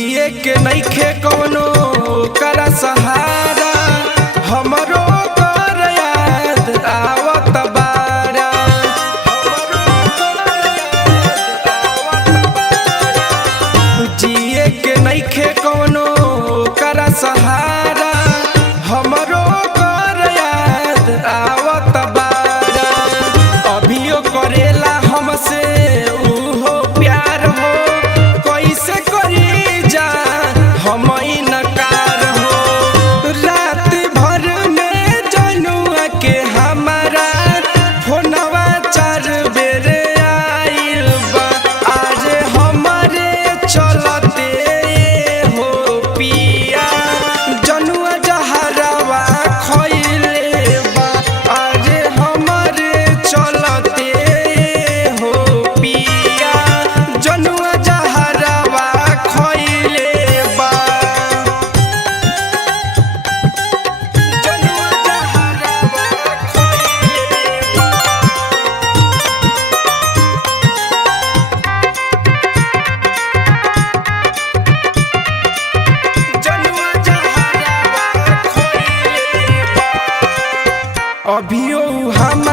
जिए के नइखे कौनो करा सहारा हमरो कर याद आवत बारा जिए के नइखे कौनो करा सहारा हमरो कर याद आवत बारा अभियो करेला हमसे उहो प्यार हो कैसे करी जा हम इनकार हो रात भर में जनुआ के हमारा फोनवा 4 बेर आइल बा आज हमारे चलते हो पिया जनुआ जहरवा खइले बा आज हमारे चलते हो पिया जनुआ जहरवा खइले बा जनुआ जहरवा खइले बा जनुआ जहरवा खइले बा अभियो हम